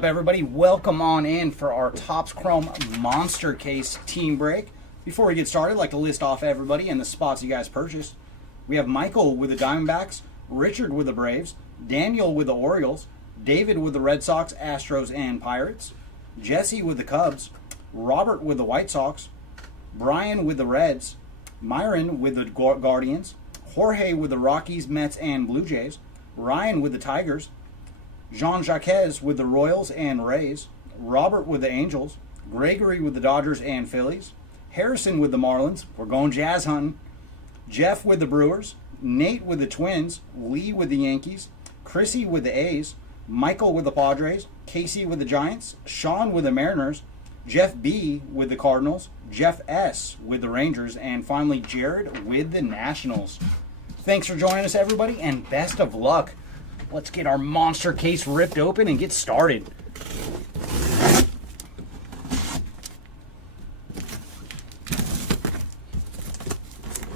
Everybody, welcome on in for our Topps Chrome Monster Case team break. Before we get started, I'd like to list off everybody and the spots you guys purchased. We have Michael with the Diamondbacks, Richard with the Braves, Daniel with the Orioles, David with the Red Sox, Astros, and Pirates, Jesse with the Cubs, Robert with the White Sox, Brian with the Reds, Myron with the Guardians, Jorge with the Rockies, Mets, and Blue Jays, Ryan with the Tigers, Jean-Jacques with the Royals and Rays, Robert with the Angels, Gregory with the Dodgers and Phillies, Harrison with the Marlins, we're going jazz hunting, Jeff with the Brewers, Nate with the Twins, Lee with the Yankees, Chrissy with the A's, Michael with the Padres, Casey with the Giants, Sean with the Mariners, Jeff B with the Cardinals, Jeff S with the Rangers, and finally Jared with the Nationals. Thanks for joining us, everybody, and best of luck. Let's get our monster case ripped open and get started.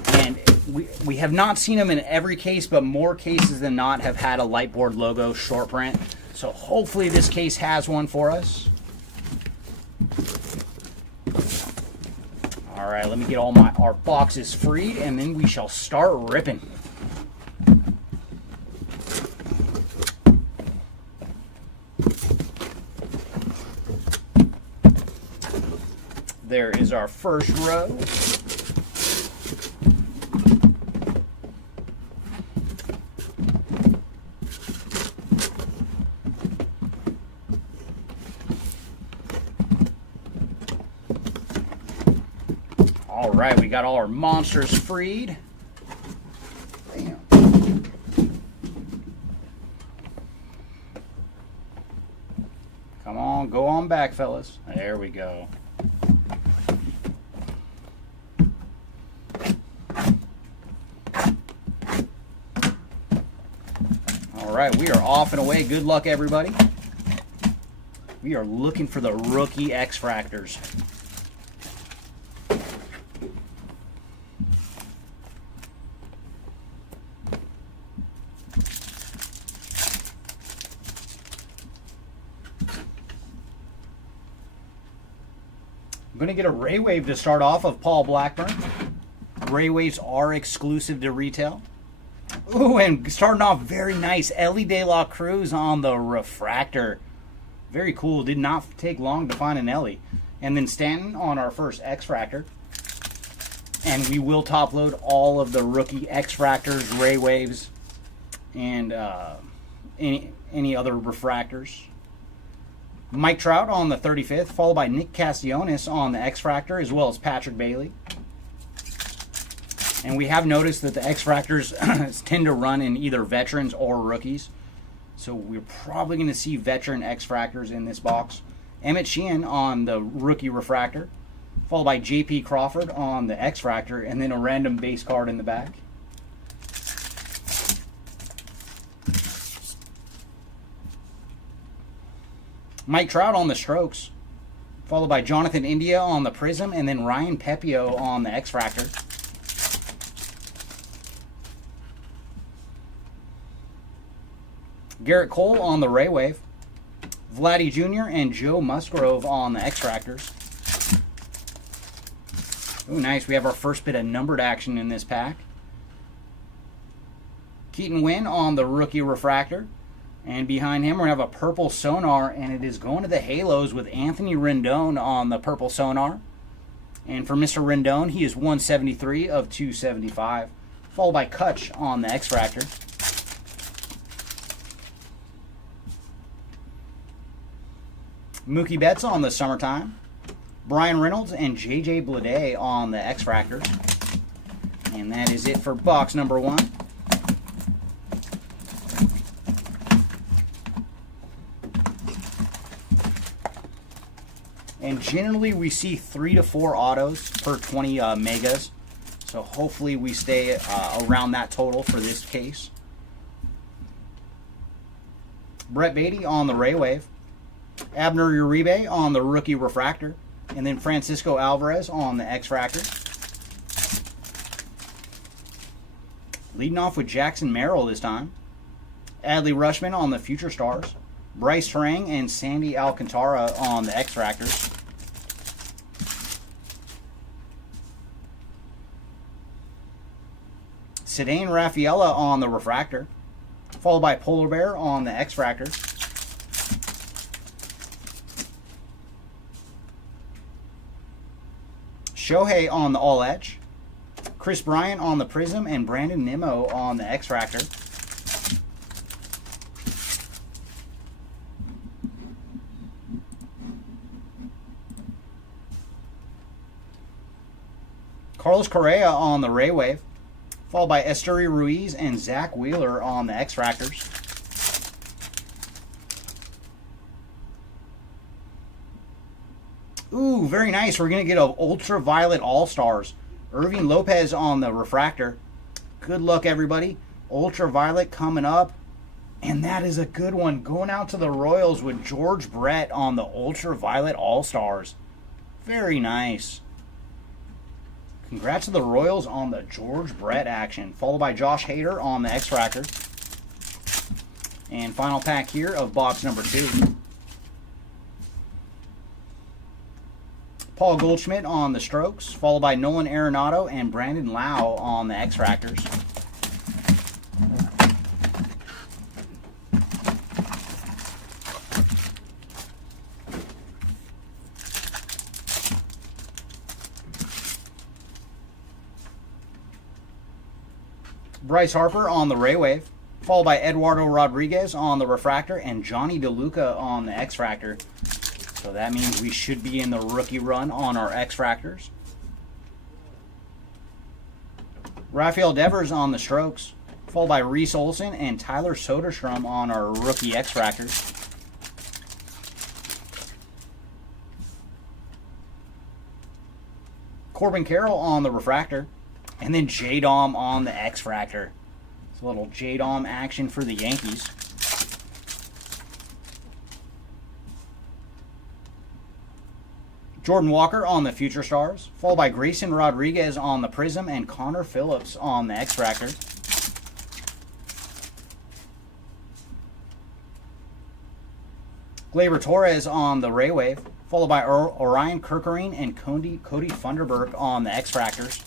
And we have not seen them in every case, but more cases than not have had a Lightboard logo short print. So hopefully this case has one for us. All right, let me get all our boxes freed, and then we shall start ripping. There is our first row. All right, we got all our monsters freed. Bam. Come on, go on back, fellas. There we go. All right, we are off and away. Good luck, everybody. We are looking for the rookie X-Fractors. I'm going to get a Ray Wave to start off of Paul Blackburn. Ray Waves are exclusive to retail. Ooh, and starting off very nice, Ellie De La Cruz on the refractor. Very cool. Did not take long to find an Ellie. And then Stanton on our first X-Fractor. And we will top load all of the rookie X-Fractors, Ray Waves, and any other refractors. Mike Trout on the 35th, followed by Nick Castellanos on the X-Fractor, as well as Patrick Bailey. And we have noticed that the X-Fractors tend to run in either veterans or rookies. So we're probably going to see veteran X-Fractors in this box. Emmett Sheehan on the rookie refractor, followed by J.P. Crawford on the X-Fractor, and then a random base card in the back. Mike Trout on the strokes, followed by Jonathan India on the Prism, and then Ryan Pepio on the X-Fractor. Garrett Cole on the Ray Wave, Vladdy Jr. and Joe Musgrove on the X-Fractors. Ooh, nice. We have our first bit of numbered action in this pack. Keaton Wynn on the rookie refractor. And behind him, we're going to have a purple sonar, and it is going to the Halos with Anthony Rendon on the purple sonar. And for Mr. Rendon, he is 173 of 275, followed by Kutch on the X-Fractor. Mookie Betts on the Summertime, Brian Reynolds and J.J. Bleday on the X-Fractors. And that is it for box number 1. And generally we see 3 to 4 autos per 20 megas. So hopefully we stay around that total for this case. Brett Beatty on the Ray Wave, Abner Uribe on the rookie refractor, and then Francisco Alvarez on the X-Fractor. Leading off with Jackson Merrill this time. Adley Rutschman on the Future Stars. Bryce Harang and Sandy Alcantara on the X-Fractors. Ceddanne Rafaela on the Refractor, followed by Polar Bear on the X-Fractor. Shohei on the All Etch. Chris Bryant on the Prism and Brandon Nimmo on the X-Fractor. Carlos Correa on the Ray Wave, followed by Esteury Ruiz and Zach Wheeler on the X-Fractors. Ooh, very nice. We're going to get an Ultraviolet All-Stars. Irving Lopez on the Refractor. Good luck, everybody. Ultraviolet coming up. And that is a good one. Going out to the Royals with George Brett on the Ultraviolet All-Stars. Very nice. Congrats to the Royals on the George Brett action. Followed by Josh Hader on the X-Fractor. And final pack here of box number 2. Paul Goldschmidt on the Strokes, followed by Nolan Arenado and Brandon Lau on the X-Fractors. Bryce Harper on the Ray Wave, followed by Eduardo Rodriguez on the Refractor and Johnny DeLuca on the X-Fractor. So that means we should be in the rookie run on our X-Fractors. Rafael Devers on the Strokes, followed by Reese Olson and Tyler Soderstrom on our rookie X-Fractors. Corbin Carroll on the Refractor, and then J-Dom on the X-Fractor. It's a little J-Dom action for the Yankees. Jordan Walker on the Future Stars, followed by Grayson Rodriguez on the Prism and Connor Phillips on the X-Fractor. Gleyber Torres on the Ray Wave, followed by Orion Kerkering and Cody Funderburk on the X-Fractors.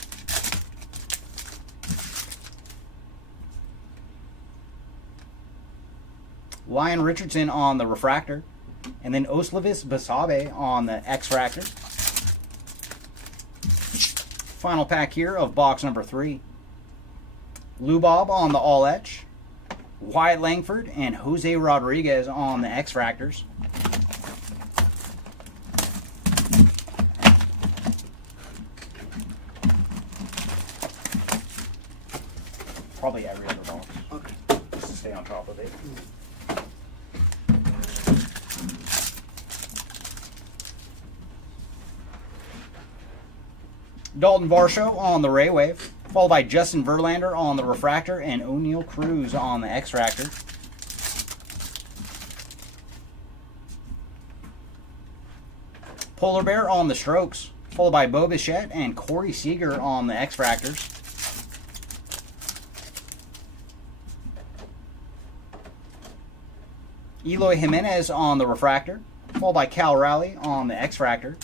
Lyon Richardson on the Refractor, and then Oslevis Basabe on the X-Fractor. Final pack here of box number 3. Lou Bob on the All Etch, Wyatt Langford and Jose Rodriguez on the X-Fractors. Probably every other box. Okay. Just to stay on top of it. Dalton Varsho on the Ray Wave, followed by Justin Verlander on the Refractor and O'Neal Cruz on the X-Fractor. Polar Bear on the Strokes, followed by Bo Bichette and Corey Seager on the X-Fractors. Eloy Jimenez on the Refractor, followed by Cal Raleigh on the X-Fractor.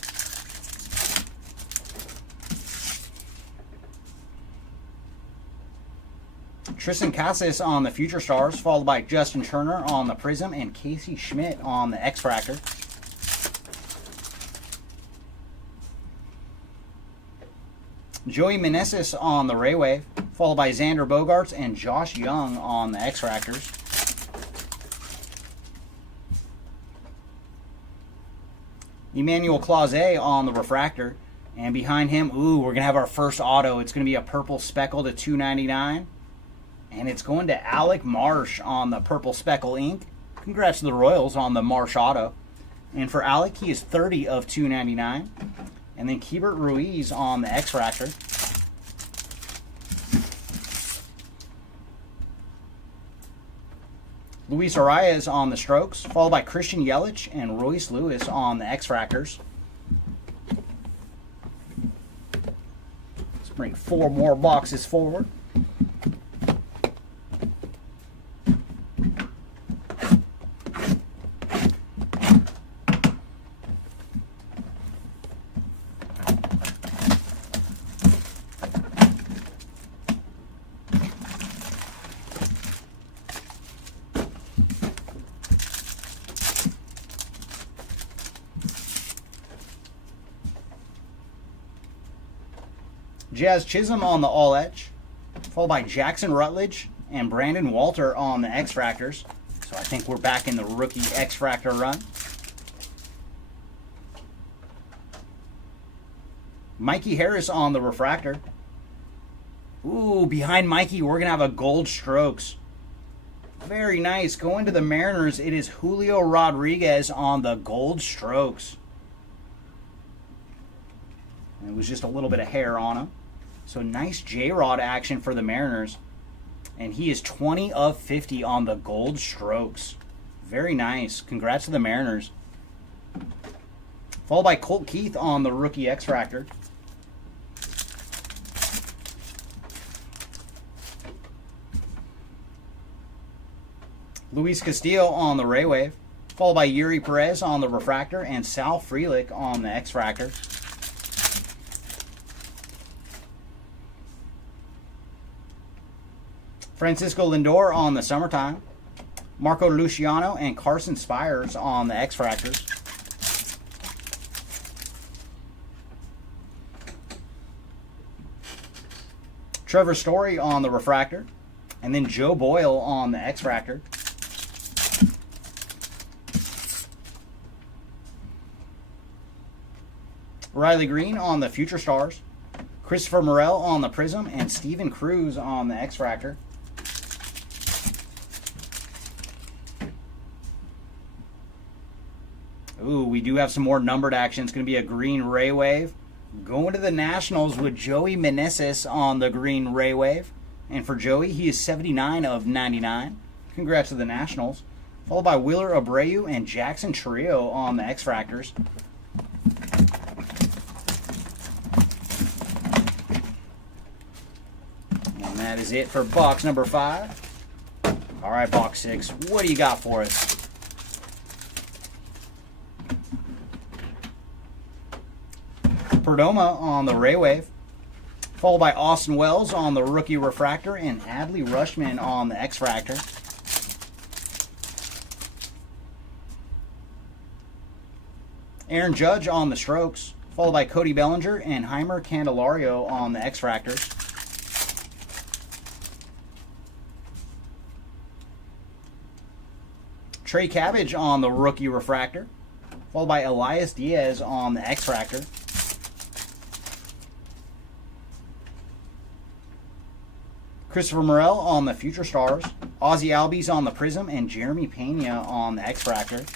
Tristan Casas on the Future Stars, followed by Justin Turner on the Prism and Casey Schmidt on the X-Fractor. Joey Meneses on the Ray Wave, followed by Xander Bogaerts and Josh Young on the X-Fractors. Emmanuel Clase on the Refractor, and behind him, ooh, we're going to have our first auto. It's going to be a purple speckle to $2.99. And it's going to Alec Marsh on the Purple Speckle ink. Congrats to the Royals on the Marsh auto. And for Alec, he is 30 of $2.99. And then Keibert Ruiz on the X-Fractor. Luis Arias on the Strokes, followed by Christian Yelich and Royce Lewis on the X-Fractors. Let's bring 4 more boxes forward. Jazz Chisholm on the All Edge, followed by Jackson Rutledge and Brandon Walter on the X-Fractors. So I think we're back in the rookie X-Fractor run. Mikey Harris on the Refractor. Ooh, behind Mikey, we're going to have a Gold Strokes. Very nice. Going to the Mariners, it is Julio Rodriguez on the Gold Strokes. And it was just a little bit of hair on him. So nice J-Rod action for the Mariners. And he is 20 of 50 on the Gold Strokes. Very nice. Congrats to the Mariners. Followed by Colt Keith on the rookie X-Fractor. Luis Castillo on the Ray Wave, followed by Yuri Perez on the Refractor and Sal Frelick on the X-Fractor. Francisco Lindor on the Summertime, Marco Luciano and Carson Spires on the X-Fractors. Trevor Story on the Refractor, and then Joe Boyle on the X-Fractor. Riley Green on the Future Stars, Christopher Morel on the Prism, and Steven Cruz on the X-Fractor. Ooh, we do have some more numbered action. It's going to be a green Ray Wave. Going to the Nationals with Joey Meneses on the green Ray Wave. And for Joey, he is 79 of 99. Congrats to the Nationals. Followed by Wheeler Abreu and Jackson Trio on the X-Fractors. And that is it for box number 5. All right, box 6. What do you got for us? Perdomo on the Ray Wave, followed by Austin Wells on the rookie Refractor and Adley Rutschman on the X-Fractor. Aaron Judge on the Strokes, followed by Cody Bellinger and Heimer Candelario on the X-Fractors. Trey Cabbage on the rookie Refractor, followed by Elias Diaz on the X-Fractor. Christopher Morel on the Future Stars, Ozzie Albies on the Prism, and Jeremy Pena on the X-Fractor.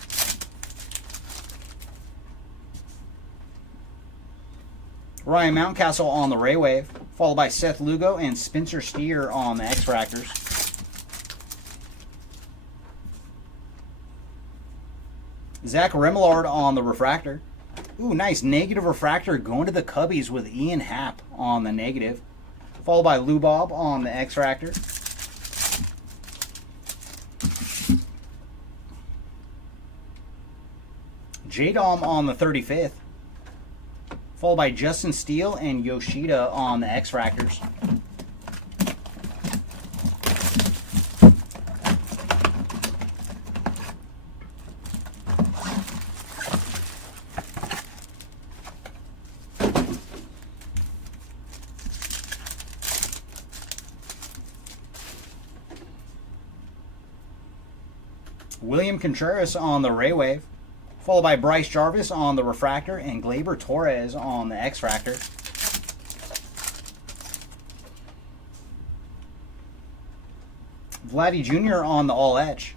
Ryan Mountcastle on the Ray Wave, followed by Seth Lugo and Spencer Steer on the X-Fractors. Zach Remillard on the Refractor. Ooh, nice negative Refractor going to the Cubbies with Ian Happ on the negative. Followed by Lou Bob on the X-Fractor. J-Dom on the 35th. Followed by Justin Steele and Yoshida on the X-Fractors. William Contreras on the Ray Wave, followed by Bryce Jarvis on the Refractor and Gleyber Torres on the X-Fractor. Vladdy Jr. on the All Etch,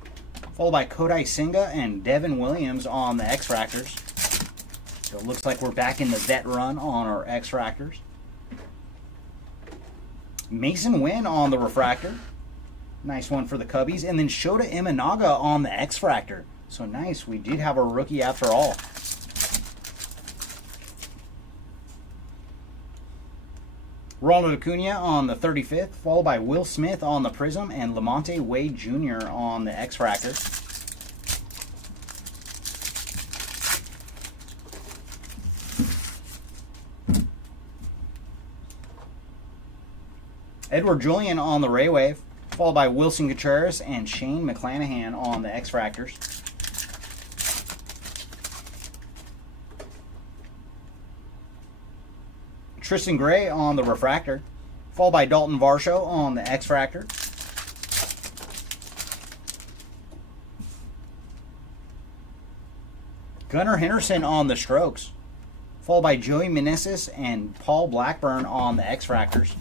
followed by Kodai Senga and Devin Williams on the X-Fractors. So it looks like we're back in the vet run on our X-Fractors. Mason Wynn on the Refractor. Nice one for the Cubbies. And then Shota Imanaga on the X-Fractor. So nice. We did have a rookie after all. Ronald Acuna on the 35th, followed by Will Smith on the Prism and Lamonte Wade Jr. on the X-Fractor. Edward Julian on the Ray Wave, followed by Wilson Contreras and Shane McClanahan on the X-Fractors. Tristan Gray on the refractor, followed by Dalton Varsho on the X-Fractor. Gunnar Henderson on the strokes, followed by Joey Meneses and Paul Blackburn on the X-Fractors.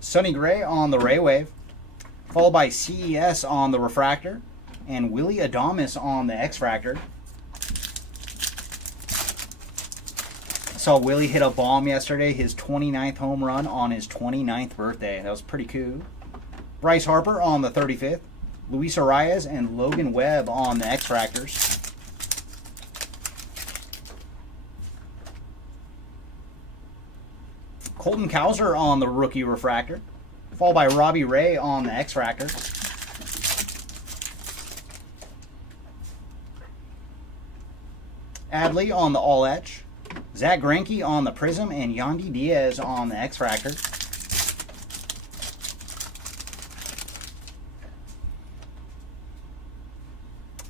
Sonny Gray on the Ray Wave, followed by CES on the refractor, and Willie Adames on the X-Fractor. Saw Willie hit a bomb yesterday, his 29th home run on his 29th birthday. That was pretty cool. Bryce Harper on the 35th, Luis Arias and Logan Webb on the X-Fractors. Colton Cowser on the rookie refractor, followed by Robbie Ray on the X-Fractor. Adley on the All Etch, Zach Greinke on the Prism, and Yandy Diaz on the X-Fractor.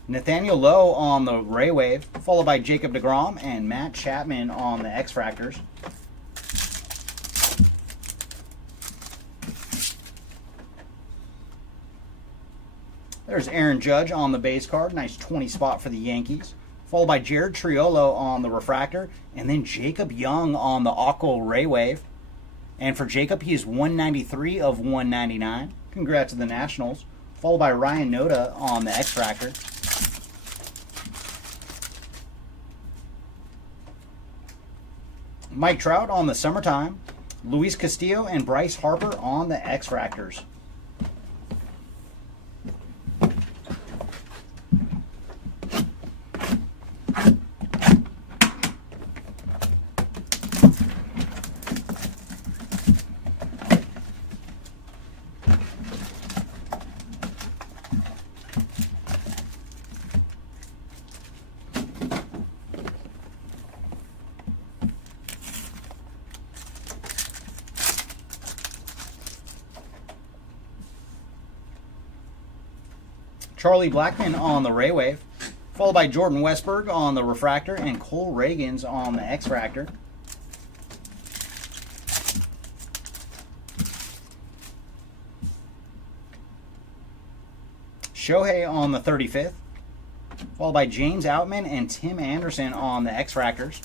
Nathaniel Lowe on the Ray Wave, followed by Jacob deGrom and Matt Chapman on the X-Fractors. There's Aaron Judge on the base card. Nice 20 spot for the Yankees. Followed by Jared Triolo on the refractor. And then Jacob Young on the Aqua Ray Wave. And for Jacob, he is 193 of 199. Congrats to the Nationals. Followed by Ryan Noda on the X-Fractor. Mike Trout on the Summertime. Luis Castillo and Bryce Harper on the X-Fractors. Charlie Blackmon on the Ray Wave, followed by Jordan Westberg on the refractor and Cole Reagans on the X-Fractor. Shohei on the 35th, followed by James Outman and Tim Anderson on the X-Fractors.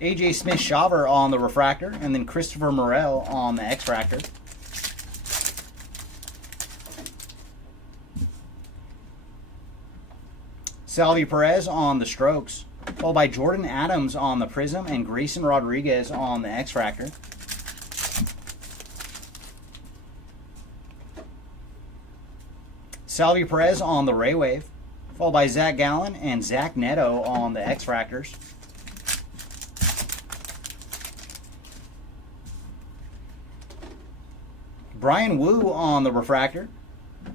AJ Smith-Shawver on the refractor, and then Christopher Morel on the X-Fractor. Salvi Perez on the strokes, followed by Jordan Adams on the Prism and Grayson Rodriguez on the X-Fractor. Salvi Perez on the Ray Wave, followed by Zach Gallen and Zach Neto on the X-Fractors. Brian Wu on the refractor,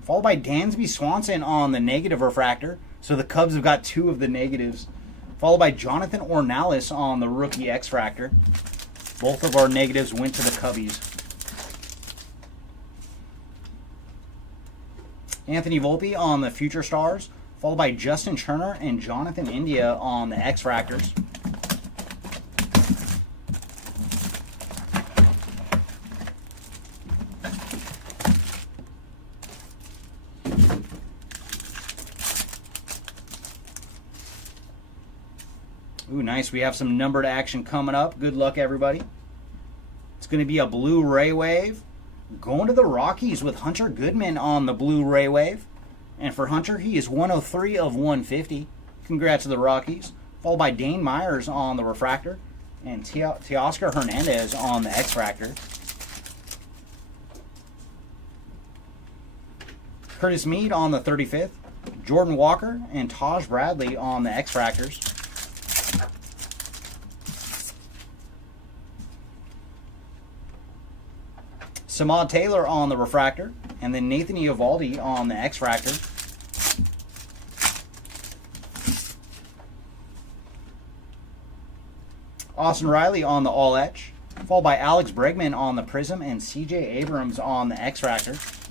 followed by Dansby Swanson on the negative refractor. So the Cubs have got two of the negatives. Followed by Jonathan Ornelas on the rookie X-Fractor. Both of our negatives went to the Cubbies. Anthony Volpe on the Future Stars, followed by Justin Turner and Jonathan India on the X-Fractors. Ooh, nice. We have some numbered action coming up. Good luck, everybody. It's going to be a blue Ray Wave. Going to the Rockies with Hunter Goodman on the blue Ray Wave. And for Hunter, he is 103 of 150. Congrats to the Rockies. Followed by Dane Myers on the refractor. And Teoscar Hernandez on the X-Fractor. Curtis Mead on the 35th. Jordan Walker and Taj Bradley on the X-Fractors. Samad Taylor on the refractor, and then Nathan Eovaldi on the X-Fractor. Austin Riley on the All Etch, followed by Alex Bregman on the Prism and CJ Abrams on the X-Fractor.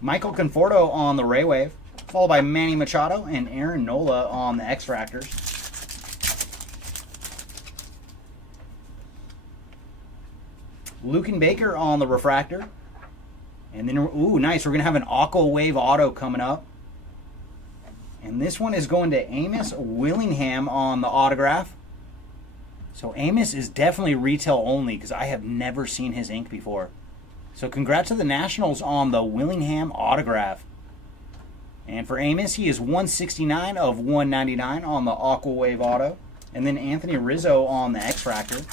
Michael Conforto on the Ray Wave, followed by Manny Machado and Aaron Nola on the X-Fractors. Luken Baker on the Refractor. And then, ooh, nice. We're going to have an Aqua Wave Auto coming up. And this one is going to Amos Willingham on the autograph. So Amos is definitely retail only because I have never seen his ink before. So congrats to the Nationals on the Willingham autograph. And for Amos, he is 169 of 199 on the Aqua Wave Auto. And then Anthony Rizzo on the X-Fractor.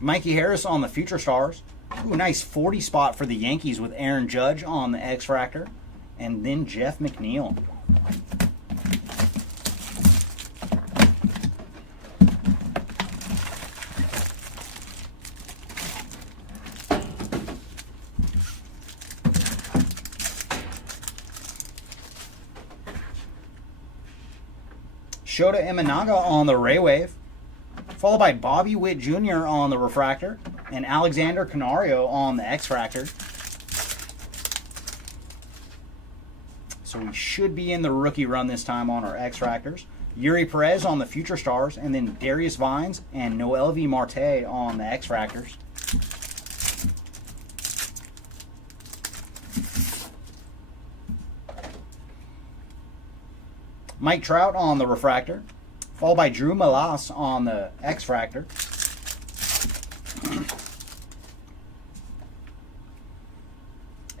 Mikey Harris on the Future Stars. Ooh, nice 40 spot for the Yankees with Aaron Judge on the X-Fractor. And then Jeff McNeil. Shota Imanaga on the Ray Wave, followed by Bobby Witt Jr. on the Refractor, and Alexander Canario on the X-Fractor. So we should be in the rookie run this time on our X-Fractors. Yuri Perez on the Future Stars, and then Darius Vines and Noel V. Marte on the X-Fractors. Mike Trout on the Refractor, followed by Drew Malas on the X-Fractor.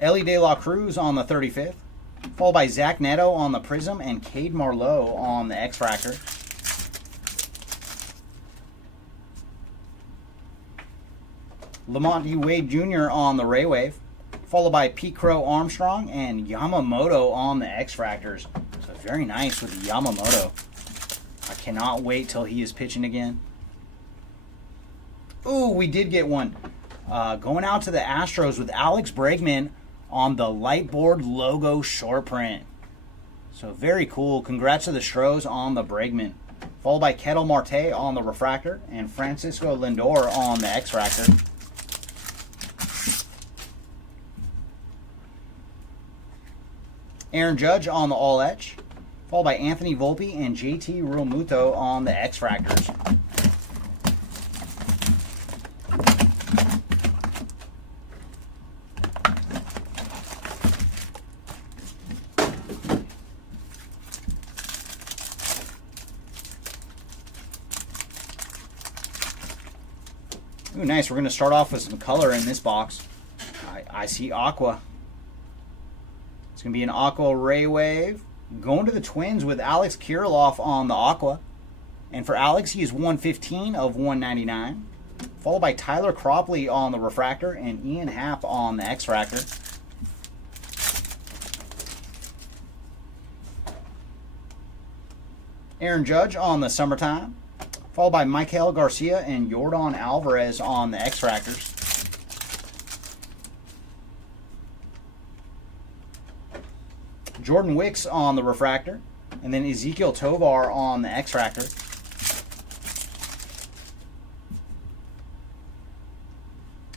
Ellie De La Cruz on the 35th, followed by Zach Neto on the Prism and Cade Marlowe on the X-Fractor. Lamonte Wade Jr. on the Ray Wave, followed by Pete Crow Armstrong and Yamamoto on the X-Fractors. So very nice with Yamamoto. I cannot wait till he is pitching again. Ooh, we did get one. Going out to the Astros with Alex Bregman on the Lightboard logo short print. So very cool. Congrats to the Stros on the Bregman. Followed by Ketel Marte on the Refractor and Francisco Lindor on the X-Fractor. Aaron Judge on the All Etch, followed by Anthony Volpe and JT Realmuto on the X-Fractors. Ooh, nice. We're going to start off with some color in this box. I see Aqua. It's going to be an Aqua Ray Wave. Going to the Twins with Alex Kirilloff on the Aqua. And for Alex, he is 115 of 199. Followed by Tyler Cropley on the Refractor and Ian Happ on the X-Fractor. Aaron Judge on the Summertime. Followed by Michael Garcia and Yordan Alvarez on the X-Fractors. Jordan Wicks on the Refractor, and then Ezekiel Tovar on the X-Fractor.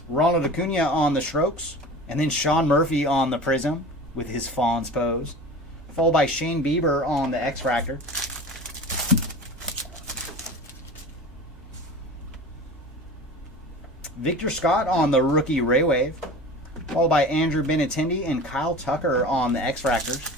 Ronald Acuna on the Strokes, and then Sean Murphy on the Prism with his Fawns pose, followed by Shane Bieber on the X-Fractor. Victor Scott on the rookie Ray Wave, followed by Andrew Benintendi and Kyle Tucker on the X-Fractors.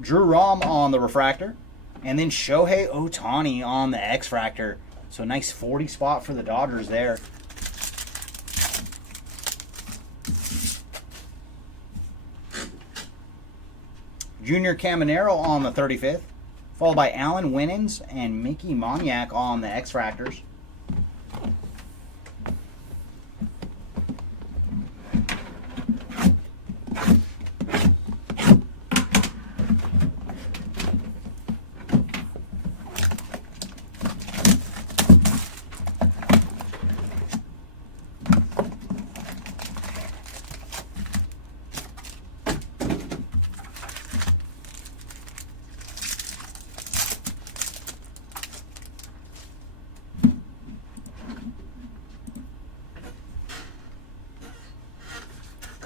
Drew Rom on the Refractor, and then Shohei Ohtani on the X-Fractor. So nice 40 spot for the Dodgers there. Junior Caminero on the 35th, followed by Alan Winans and Mickey Moniak on the X-Fractors.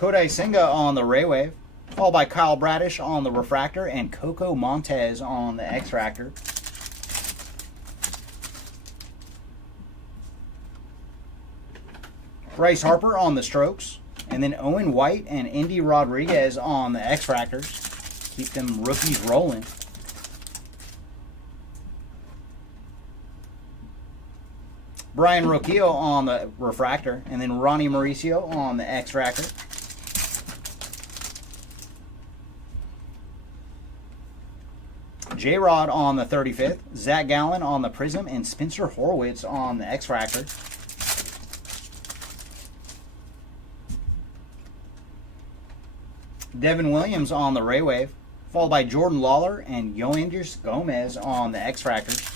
Kodai Senga on the Ray Wave, followed by Kyle Bradish on the Refractor and Coco Montez on the X-Fractor. Bryce Harper on the Strokes, and then Owen White and Indy Rodriguez on the X-Fractors. Keep them rookies rolling. Brian Rocchio on the Refractor, and then Ronnie Mauricio on the X-Fractor. J-Rod on the 35th, Zach Gallen on the Prism, and Spencer Horwitz on the X-Fractor. Devin Williams on the Ray Wave, followed by Jordan Lawler and Yoendris Gomez on the X-Fractor.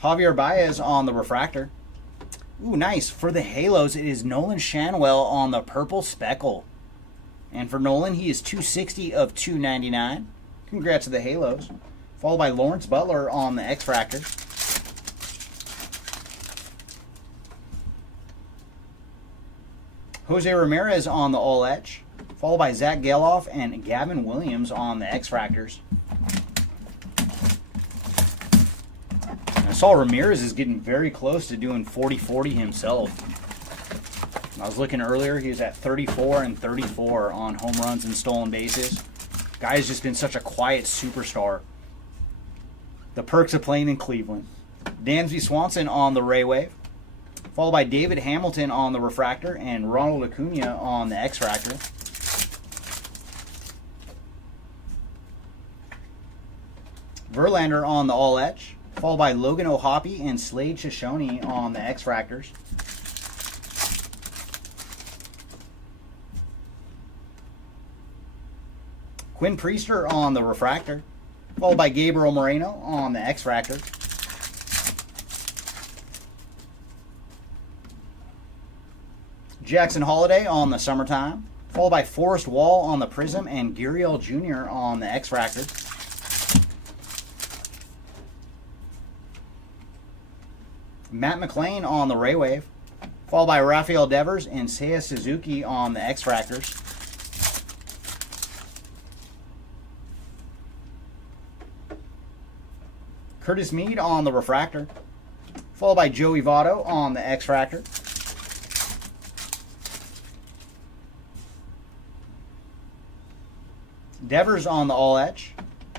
Javier Baez on the Refractor. Ooh, nice. For the Halos, it is Nolan Shanwell on the Purple Speckle. And for Nolan, he is 260 of 299. Congrats to the Halos. Followed by Lawrence Butler on the X-Fractor. Jose Ramirez on the All Etch, followed by Zach Geloff and Gavin Williams on the X-Fractors. I saw Ramirez is getting very close to doing 40-40 himself. I was looking earlier, he was at 34 and 34 on home runs and stolen bases. Guy's just been such a quiet superstar. The perks of playing in Cleveland. Dansby Swanson on the Ray Wave, followed by David Hamilton on the Refractor and Ronald Acuna on the X-Fractor. Verlander on the All Etch, followed by Logan O'Hoppe and Slade Shoshone on the X-Fractors. Quinn Priester on the Refractor, followed by Gabriel Moreno on the X-Fractor. Jackson Holiday on the Summertime, followed by Forrest Wall on the Prism and Gurriel Jr. on the X-Fractor. Matt McLean on the Ray Wave, followed by Rafael Devers and Seiya Suzuki on the X-Fractors. Curtis Mead on the Refractor, followed by Joey Votto on the X-Fractor. Devers on the All Etch,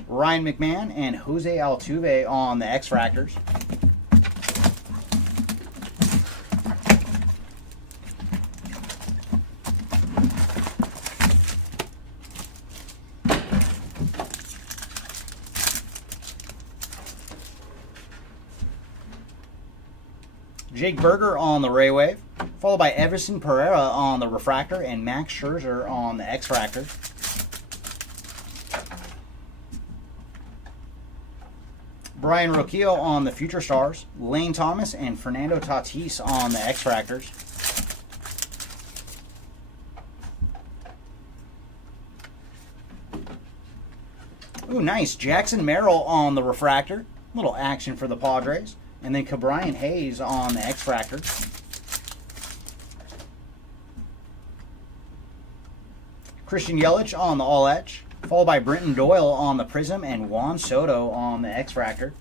Ryan McMahon and Jose Altuve on the X-Fractors. Jake Berger on the Ray Wave, followed by Everson Pereira on the Refractor and Max Scherzer on the X-Fractor. Brian Rocchio on the Future Stars, Lane Thomas and Fernando Tatis on the X-Fractors. Ooh, nice. Jackson Merrill on the Refractor. Little action for the Padres. And then Ke'Bryan Hayes on the X-Fractor. Christian Yelich on the All Etch, followed by Brenton Doyle on the Prism and Juan Soto on the X-Fractor.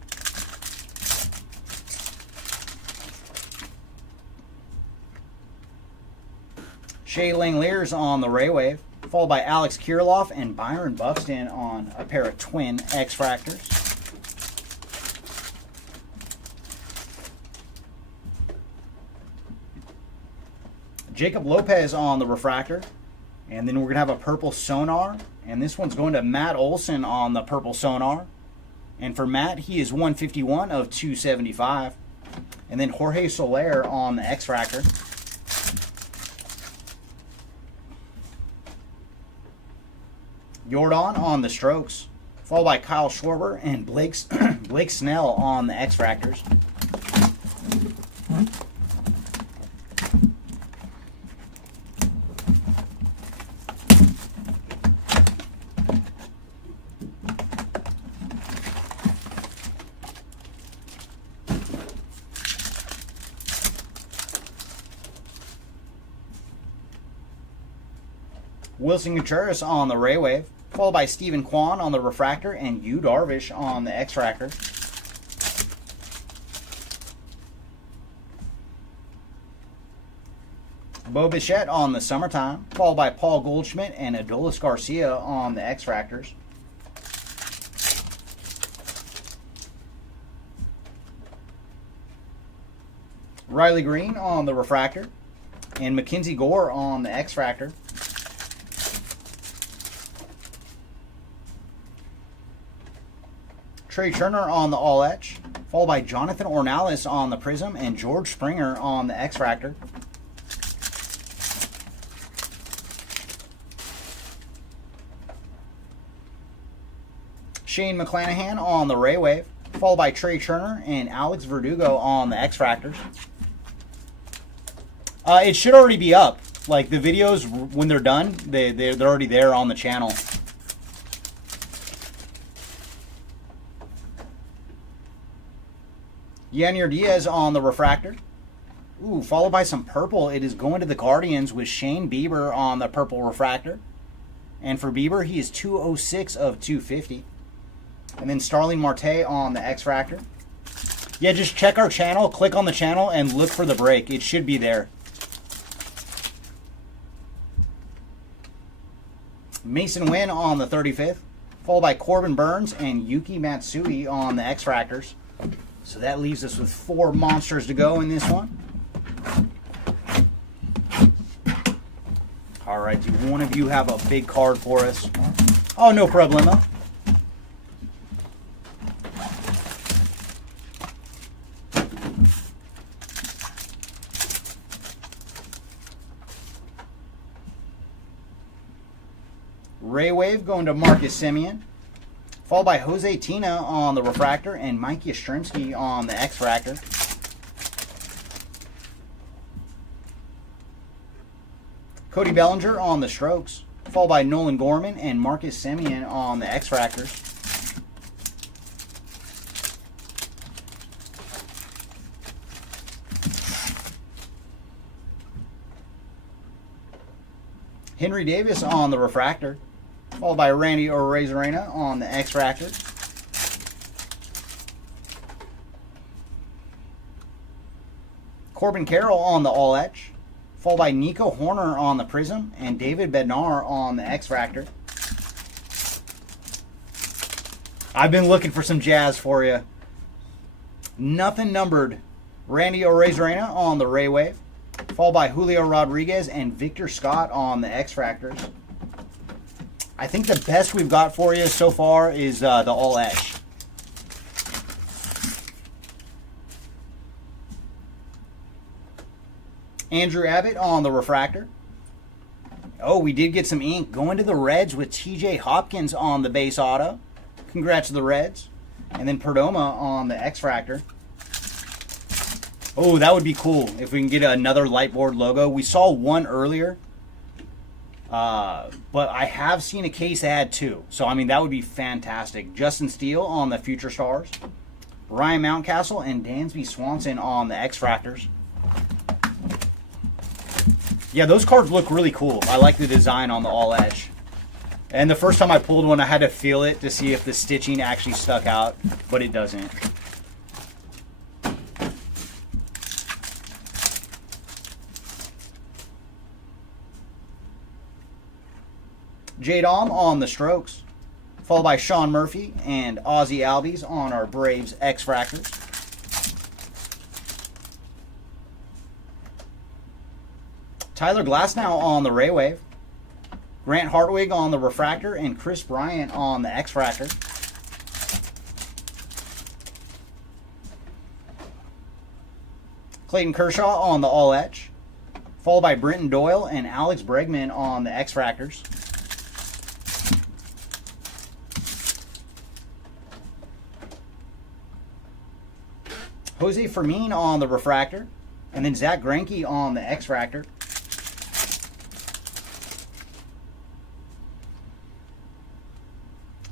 Shea Langeliers on the Ray Wave, followed by Alex Kirilloff and Byron Buxton on a pair of twin X-Fractors. Jacob Lopez on the Refractor. And then we're going to have a purple Sonar. And this one's going to Matt Olson on the purple Sonar. And for Matt, he is 151 of 275. And then Jorge Soler on the X-Fractor. Jordan on the Strokes, followed by Kyle Schwarber and Blake Snell on the X-Fractors. Wilson Contreras on the Ray Wave, followed by Stephen Kwan on the Refractor and Yu Darvish on the X-Fractor. Bo Bichette on the Summertime, followed by Paul Goldschmidt and Adolis Garcia on the X-Fractors. Riley Green on the Refractor and Mackenzie Gore on the X-Fractor. Trey Turner on the All Etch, followed by Jonathan Ornelas on the Prism and George Springer on the X-Fractor. Shane McClanahan on the Ray Wave, followed by Trey Turner and Alex Verdugo on the X-Fractors. It should already be up. Like, the videos, when they're done, they're already there on the channel. Yanier Diaz on the Refractor. Ooh, followed by some purple. It is going to the Guardians with Shane Bieber on the purple Refractor. And for Bieber, he is 206 of 250. And then Starling Marte on the X-Fractor. Yeah, just check our channel, click on the channel, and look for the break. It should be there. Mason Wynn on the 35th, followed by Corbin Burns and Yuki Matsui on the X-Fractors. So that leaves us with 4 monsters to go in this one. All right, do one of you have a big card for us? Oh, no problemo. Ray Wave going to Marcus Semien, followed by Jose Tina on the Refractor and Mike Yastrzemski on the X-Fractor. Cody Bellinger on the Strokes, followed by Nolan Gorman and Marcus Semien on the X-Fractors. Henry Davis on the Refractor, followed by Randy Arozarena on the X-Fractor. Corbin Carroll on the All Etch, followed by Nico Horner on the Prism and David Bednar on the X-Fractor. I've been looking for some jazz for you. Nothing numbered. Randy Arozarena on the Ray Wave, followed by Julio Rodriguez and Victor Scott on the X-Fractors. I think the best we've got for you so far is the All Etch. Andrew Abbott on the Refractor. Oh, we did get some ink. Going to the Reds with TJ Hopkins on the base auto. Congrats to the Reds. And then Perdomo on the X-Fractor. Oh, that would be cool if we can get another Lightboard logo. We saw one earlier. But I have seen a case that had 2. So, I mean, that would be fantastic. Justin Steele on the Future Stars. Ryan Mountcastle and Dansby Swanson on the X-Fractors. Yeah, those cards look really cool. I like the design on the All Edge. And the first time I pulled one, I had to feel it to see if the stitching actually stuck out, but it doesn't. Jade Alm on the Strokes, followed by Sean Murphy and Ozzie Albies on our Braves X-Fractors. Tyler Glasnow on the Ray Wave, Grant Hartwig on the Refractor and Chris Bryant on the X-Fractor. Clayton Kershaw on the All Etch, followed by Brenton Doyle and Alex Bregman on the X-Fractors. Jose Fermin on the Refractor, and then Zach Greinke on the X-Fractor.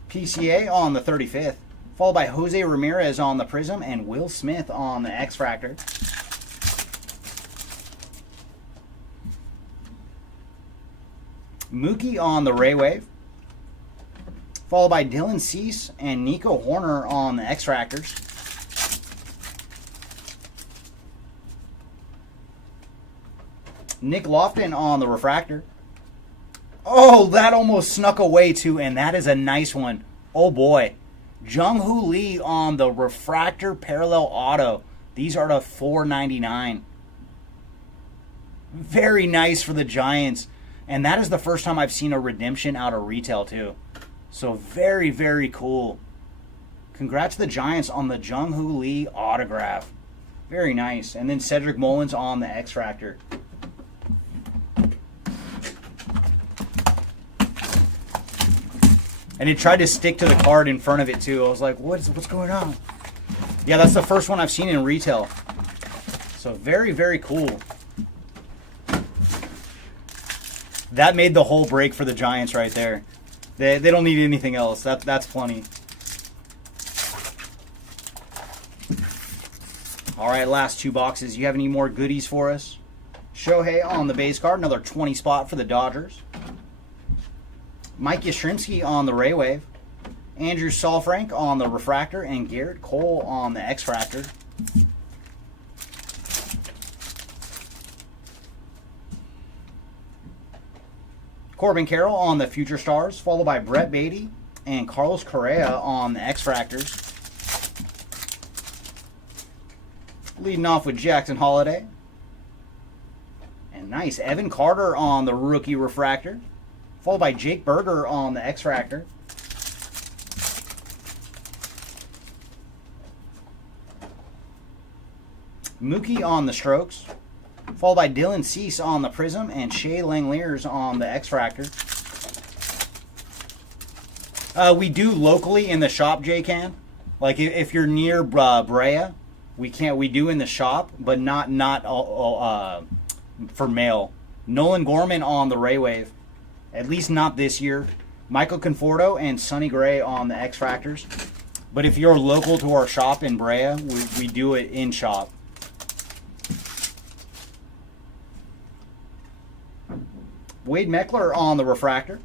PCA on the 35th, followed by Jose Ramirez on the Prism and Will Smith on the X-Fractor. Mookie on the Ray Wave. Followed by Dylan Cease and Nico Horner on the X-Fractors. Nick Lofton on the Refractor. Oh, that almost snuck away too, and that is a nice one. Oh boy. Jung-Hoo Lee on the Refractor Parallel Auto. These are the $4.99. Very nice for the Giants. And that is the first time I've seen a redemption out of retail too. So very, very cool. Congrats to the Giants on the Jung-Hoo Lee autograph. Very nice. And then Cedric Mullins on the X-Fractor. And it tried to stick to the card in front of it too. I was like, what's going on? Yeah, that's the first one I've seen in retail. So very, very cool. That made the whole break for the Giants right there. They don't need anything else. That's plenty. All right, last two boxes. You have any more goodies for us? Shohei on the base card. Another 20 spot for the Dodgers. Mike Yastrzemski on the Ray Wave. Andrew Saalfrank on the Refractor. And Garrett Cole on the X-Fractor. Corbin Carroll on the Future Stars, followed by Brett Beatty and Carlos Correa on the X-Fractors. Leading off with Jackson Holiday. And nice, Evan Carter on the Rookie Refractor, followed by Jake Berger on the X-Fractor. Mookie on the Strokes, followed by Dylan Cease on the Prism and Shea Langeliers on the X-Fractor. We do locally in the shop, J-Can. Like if you're near Brea, we do in the shop, but not for mail. Nolan Gorman on the Ray Wave, at least not this year. Michael Conforto and Sonny Gray on the X-Fractors. But if you're local to our shop in Brea, we do it in shop. Wade Meckler on the Refractor,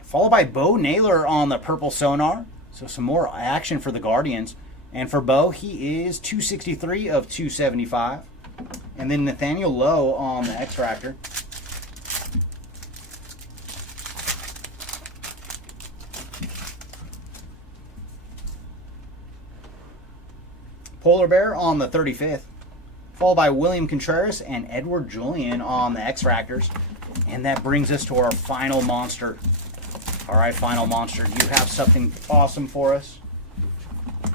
followed by Bo Naylor on the Purple Sonar. So some more action for the Guardians. And for Bo, he is 263 of 275. And then Nathaniel Lowe on the X-Fractor. Polar Bear on the 35th, followed by William Contreras and Edward Julian on the X-Fractors. And that brings us to our final monster. All right, final monster. You have something awesome for us?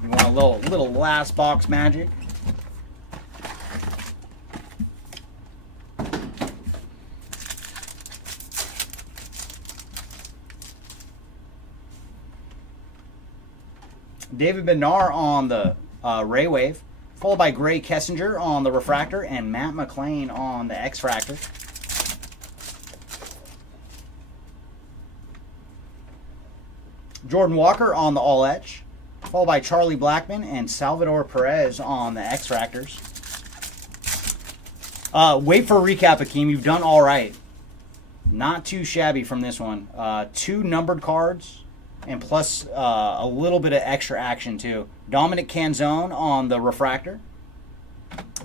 You want a little last box magic? David Bednar on the Ray Wave, followed by Gray Kessinger on the Refractor and Matt McLean on the X-Fractor. Jordan Walker on the All Etch, followed by Charlie Blackmon and Salvador Perez on the X-Fractors. Wait for a recap, Akeem. You've done all right. Not too shabby from this one. 2 numbered cards and plus a little bit of extra action too. Dominic Canzone on the Refractor,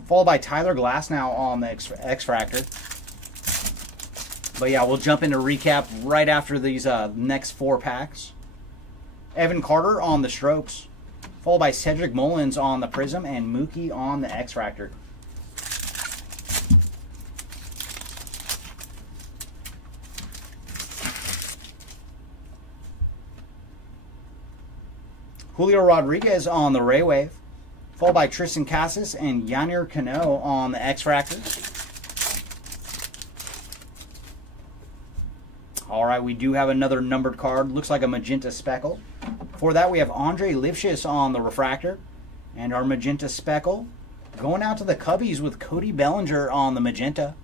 followed by Tyler Glasnow on the X-Fractor. But yeah, we'll jump into recap right after these next 4 packs. Evan Carter on the Strokes, followed by Cedric Mullins on the Prism and Mookie on the X-Fractor. Julio Rodriguez on the Ray Wave, followed by Tristan Casas and Yanir Cano on the X-Fractor. All right, we do have another numbered card. Looks like a magenta speckle. For that, we have Andre Lifshitz on the Refractor. And our magenta speckle going out to the Cubbies with Cody Bellinger on the magenta.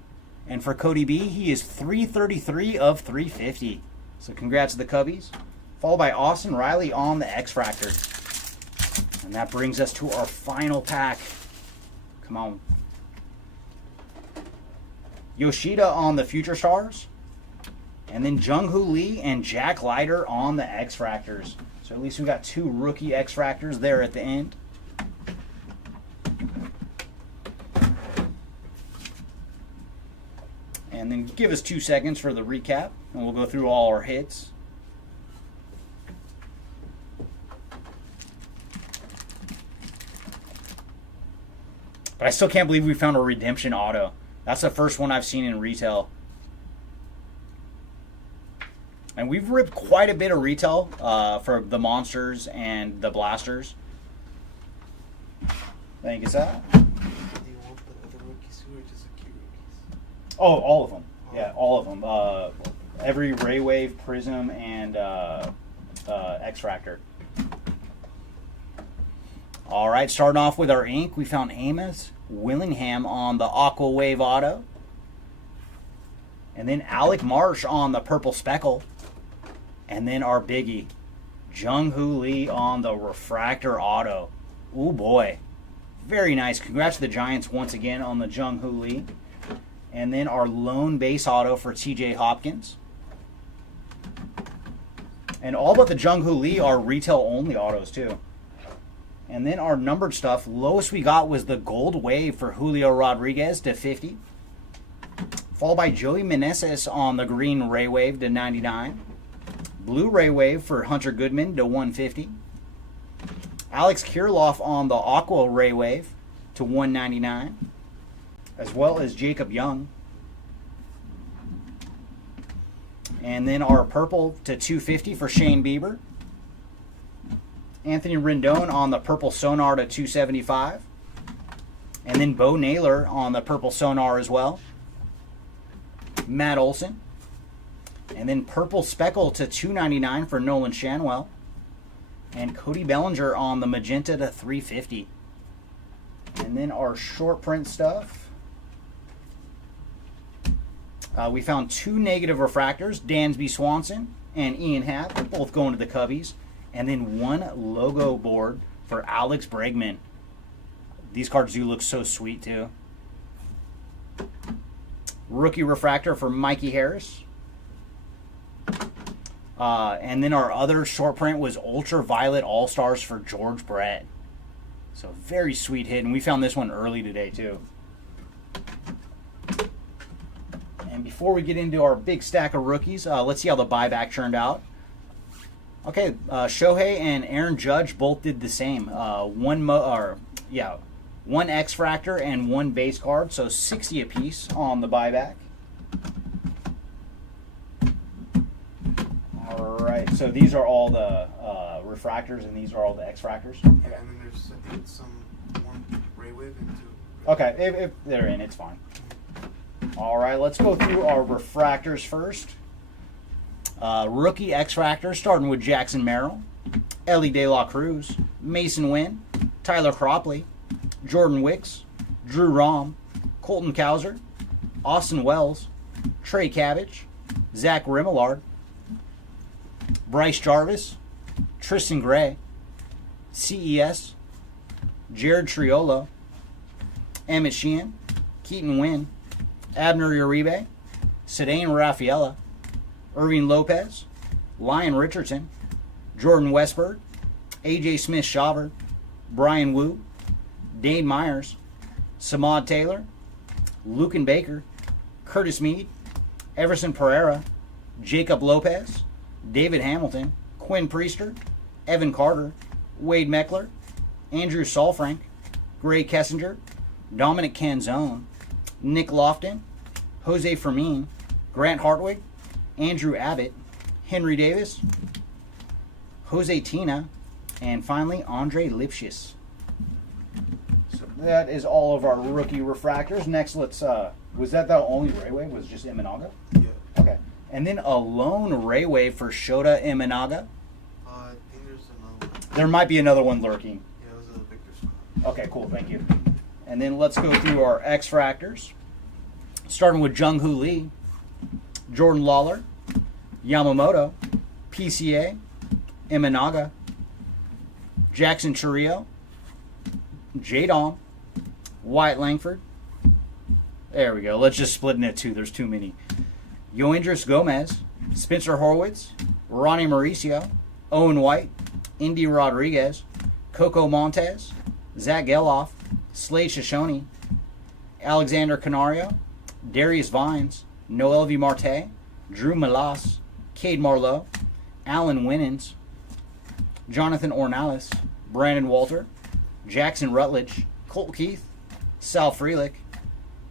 And for Cody B, he is 333 of 350. So congrats to the Cubbies. Followed by Austin Riley on the X-Fractor. And that brings us to our final pack. Come on. Yoshida on the Future Stars. And then Jung-Hoo Lee and Jack Leiter on the X-Fractors. So at least we got 2 rookie X-Fractors there at the end. And then give us 2 seconds for the recap, and we'll go through all our hits. But I still can't believe we found a redemption auto. That's the first one I've seen in retail. And we've ripped quite a bit of retail for the Monsters and the Blasters. I think it's that. Do you want the other rookies too, or just the key rookies? Oh, all of them. Yeah, all of them. Every Ray Wave, Prism, and X-Fractor. All right, starting off with our ink, we found Amos Willingham on the Aqua Wave Auto. And then Alec Marsh on the Purple Speckle. And then our biggie, Jung-Hoo Lee on the Refractor Auto. Ooh, boy. Very nice. Congrats to the Giants once again on the Jung-Hoo Lee. And then our lone base auto for TJ Hopkins. And all but the Jung-Hoo Lee are retail-only autos, too. And then our numbered stuff, lowest we got was the Gold Wave for Julio Rodriguez to 50. Followed by Joey Meneses on the green Ray Wave to 99. Blue Ray Wave for Hunter Goodman to 150. Alex Kirilloff on the Aqua Ray Wave to 199. As well as Jacob Young. And then our purple to 250 for Shane Bieber. Anthony Rendon on the Purple Sonar to 275. And then Bo Naylor on the Purple Sonar as well. Matt Olson. And then Purple Speckle to 299 for Nolan Shanwell. And Cody Bellinger on the Magenta to 350. And then our short print stuff. We found 2 negative refractors, Dansby Swanson and Ian Happ, both going to the Cubbies. And then 1 logo board for Alex Bregman. These cards do look so sweet, too. Rookie refractor for Mikey Harris. And then our other short print was Ultraviolet All-Stars for George Brett. So very sweet hit. And we found this one early today, too. And before we get into our big stack of rookies, let's see how the buyback turned out. Okay, Shohei and Aaron Judge both did the same. One X-Fractor and 1 base card, so 60 apiece on the buyback. All right, so these are all the refractors, and these are all the X-Fractors. Yeah, and then there's I think some 1 Ray Wave and 2. Okay, if they're in, it's fine. All right, let's go through our refractors first. Rookie X-Fractor, starting with Jackson Merrill, Ellie De La Cruz, Mason Wynn, Tyler Cropley, Jordan Wicks, Drew Rom, Colton Cowser, Austin Wells, Trey Cabbage, Zach Remillard, Bryce Jarvis, Tristan Gray, CES, Jared Triolo, Emmett Sheehan, Keaton Wynn, Abner Uribe, Cedane Rafaela, Irving Lopez, Lyon Richardson, Jordan Westberg, AJ Smith-Shawver, Brian Wu, Dane Myers, Samad Taylor, Lucan Baker, Curtis Meade, Everson Pereira, Jacob Lopez, David Hamilton, Quinn Priester, Evan Carter, Wade Meckler, Andrew Solfrank, Gray Kessinger, Dominic Canzone, Nick Lofton, Jose Fermin, Grant Hartwig, Andrew Abbott, Henry Davis, Jose Tina, and finally Andre Lipschitz. So that is all of our rookie refractors. Next, let's was that the only Ray Wave? Was it just Imanaga? Yeah. Okay. And then a lone Ray Wave for Shota Imanaga. I think there's another one. There might be another one lurking. Yeah, it was a Victor Scott. Okay, cool. Thank you. And then let's go through our X-Fractors. Starting with Jung-Hoo Lee, Jordan Lawler, Yamamoto, PCA, Imanaga, Jackson Chourio, J-Dom, Wyatt Langford. There we go. Let's just split it into 2. There's too many. Yoendris Gomez, Spencer Horwitz, Ronnie Mauricio, Owen White, Indy Rodriguez, Coco Montez, Zach Geloff, Slade Shoshone, Alexander Canario, Darius Vines, Noel V. Marte, Drew Malas, Cade Marlowe, Alan Winans, Jonathan Ornalis, Brandon Walter, Jackson Rutledge, Colt Keith, Sal Frelick,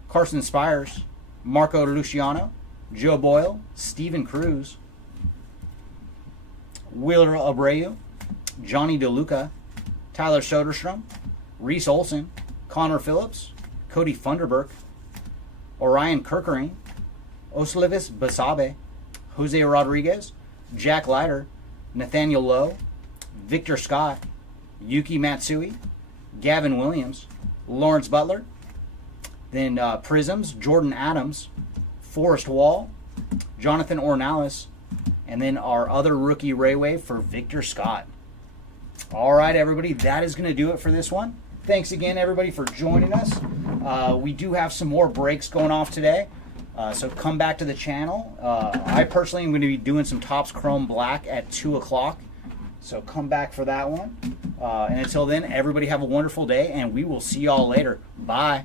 Carson Spires, Marco Luciano, Joe Boyle, Steven Cruz, Wheeler Abreu, Johnny DeLuca, Tyler Soderstrom, Reese Olson, Connor Phillips, Cody Funderburk, Orion Kirkering, Oslevis Basabe, Jose Rodriguez, Jack Leiter, Nathaniel Lowe, Victor Scott, Yuki Matsui, Gavin Williams, Lawrence Butler, then Prisms, Jordan Adams, Forrest Wall, Jonathan Ornalis, and then our other rookie Ray Wave for Victor Scott. All right, everybody, that is going to do it for this one. Thanks again, everybody, for joining us. We do have some more breaks going off today, so come back to the channel. I personally am going to be doing some Topps Chrome Black at 2 o'clock, so come back for that one. And until then, everybody have a wonderful day, and we will see y'all later. Bye.